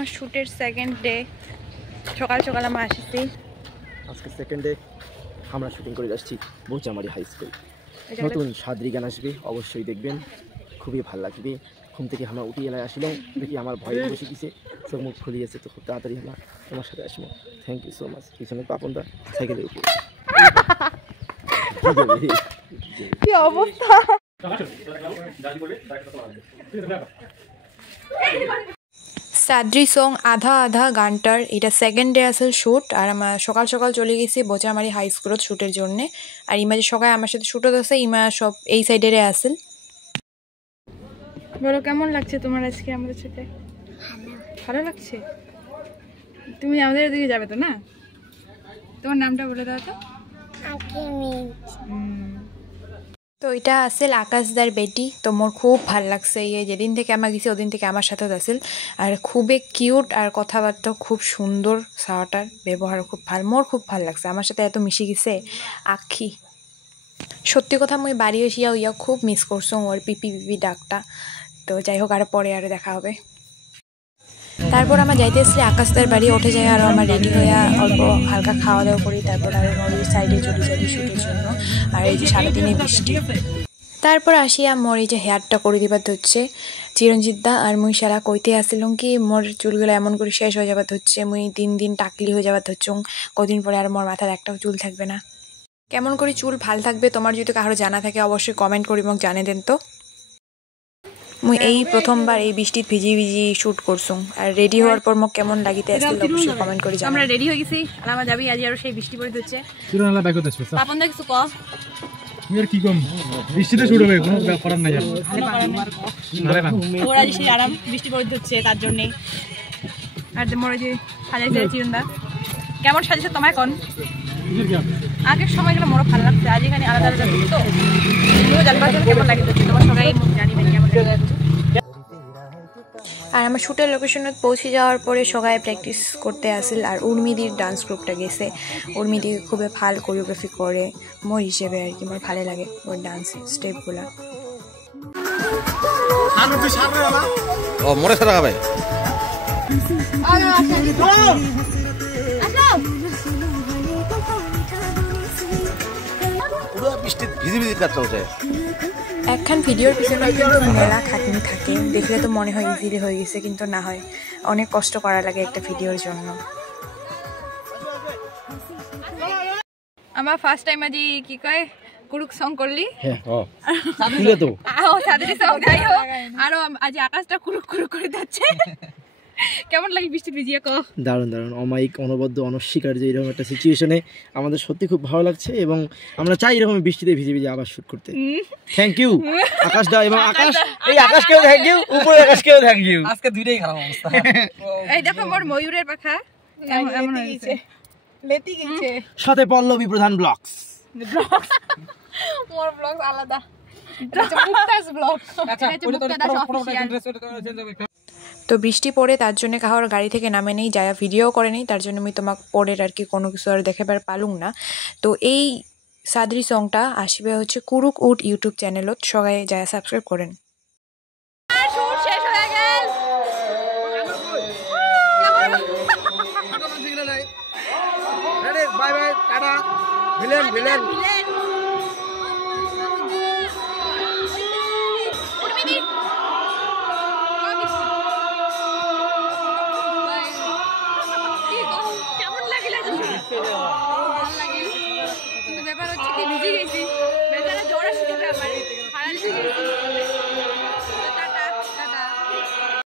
আমার শুটের second day সকাল সকাল আমরা আসছি আজকে সেকেন্ড ডে আমরা শুটিং করে যাচ্ছি বোচামারি হাই স্কুল নতুন সাদরি গান আসবে অবশ্যই দেখবেন খুবই ভালো লাগবে ঘুম থেকে আমরা উঠি এলাকায় আসলাম দেখি আমার ভয় বসে গেছে চোখ মুখ খুলিয়েছে তো খুব তাড়াতাড়ি আমরা তোমার সাথে আসবো থ্যাংক ইউ সো মাচ পিছনে পাপনদা সাইকেলে উঠে কি অবস্থা সাদ্রি সং আধা আধা গানটার এটা সেকেন্ড ডে আসল শ্যুট আর আমরা সকাল সকাল চলে গেছি বোচামারি হাই স্কুলত শ্যুটের জন্যে আর ইমা যে সকালে আমার সাথে শ্যুটত আছে ইমা সব এই সাইডেরে আসল বলো কেমন লাগছে তোমার আজকে আমাদের সাথে ভালো লাগছে তুমি আমাদের দিকে যাবে তো না তোমার নামটা বলে দাও তো তো এটা আসল আকাশদার বেটি তো মোর খুব ভাল লাগছে ইয়ে যেদিন থেকে আমার গেছি ওদিন থেকে আমার সাথে আসল আর খুবই কিউট আর কথাবার্তা খুব সুন্দর সাওয়াটার ব্যবহার খুব ভাল মোর খুব ভাল লাগছে আমার সাথে এত মিশে গেছে আখি সত্যি কথা মুই বাড়ি এসিয়া ইয়া খুব মিস করছো ওর পিপি পিপি ডাকটা তো যাই হোক আর পরে আরও দেখা হবে তারপর আমরা যাইতে আসলে আকাশদার বাড়ি উঠে যাই আর আমার রেডি হয়ে অল্প হালকা খাওয়া দাওয়া করি তারপর আর নদীর সাইডে চলে যাই শুটের জন্য আর এই যে সারাদিনে বৃষ্টি তারপর আসিয়া মোর এই যে হেয়ারটা করে দিবার হচ্ছে চিরঞ্জিত দা আর মুই সারা কইতে আসিলাম কি মোর চুলগুলো এমন করে শেষ হয়ে যাবার হচ্ছে মুই দিন দিন টাকলি হয়ে যাবার হচ্ছে কদিন পরে আর মোর মাথার একটাও চুল থাকবে না কেমন করে চুল ভাল থাকবে তোমার যদি কারো জানা থাকে অবশ্যই কমেন্ট করি এবং জানিয়ে দেন তো মুই এই প্রথমবার এই বৃষ্টিত ভিজি ভিজি শুট করছুম আর রেডি হওয়ার পর মোক কেমন লাগিতে আসলে অবশ্যই কমেন্ট করে জানাও আমরা রেডি হয়ে গেছি আর আমরা যাবি আজ আর সেই বৃষ্টি পড়ে হচ্ছে চিরনালা ব্যাক হতে আসছে পাপন দা কিছু ক এর কি কম বৃষ্টিতে শুট হবে কোনো করার নাই ওরা যে সেই আরাম বৃষ্টি পড়ে হচ্ছে তার জন্য আর মোর যে সাজাইছে চিরন্দা কেমন সাজিয়েছে তোমায় কোন আগের সময় গেলে মোর ভালো লাগছে আজ এখানে আলাদা আলাদা তো তুমিও জানবা কেমন লাগছে তোমার সবাই জানিবেন কেমন লাগছে আর আমার শ্যুটের লোকেশনে পৌঁছে যাওয়ার পরে সবাই প্র্যাকটিস করতে আসিল আর উর্মিদির ডান্স গ্রুপটা গেছে উর্মিদি খুবই ভালো কোরিওগ্রাফি করে মোর হিসেবে আর কি মোর ভালো লাগে ওর ডান্স স্টেপগুলো ও মোরে সারা হবে পুরো বৃষ্টি ভিজি ভিজি কাজ চলছে একখান ভিডিওর পিছনে কিন্তু মেলা খাটনি থাকে দেখলে তো মনে হয় ইজিলি হয়ে গেছে কিন্তু না হয় অনেক কষ্ট করা লাগে একটা ভিডিওর জন্য আমার ফার্স্ট টাইম আজি কি কয় কুরুক সং করলি সাদরি তো সাদরি সং যাই হোক আর আজ আকাশটা কুরুক কুরুক করে যাচ্ছে কেমন লাগে বৃষ্টি ভিজিয়ে কো দারুণ দারুণ অমায়িক অনবদ্য অনস্বীকার্য এরকম একটা সিচুয়েশনে আমাদের সত্যি খুব ভালো লাগছে এবং আমরা চাই এরকম বৃষ্টিতে ভিজে ভিজে আবার শুট করতে থ্যাংক ইউ আকাশ দা এবং আকাশ এই আকাশকেও থ্যাংক ইউ উপরে আকাশকেও থ্যাংক ইউ আজকে দুইটাই খারাপ অবস্থা এই দেখো মোর ময়ূরের পাখা এমন হয়েছে লেতি গেছে সাথে পল্লবী প্রধান ব্লগস মোর ব্লগস আলাদা এটা মুক্তাস ব্লগ আচ্ছা মুক্তাদাস অফিশিয়াল তো বৃষ্টি পড়ে তার জন্য কাহার গাড়ি থেকে নামে নেই যায় ভিডিও করে নেই তার জন্য আমি তোমাকে পরের আর কি কোনো কিছু আর দেখাবার পালুম না তো এই সাদরি সংটা আসবে হচ্ছে কুরুক উড ইউটিউব চ্যানেলত সবাই যায় সাবস্ক্রাইব করেন bye bye tata villain villain কিন্তু ব্যাপার হচ্ছে কি ভিজে গেছি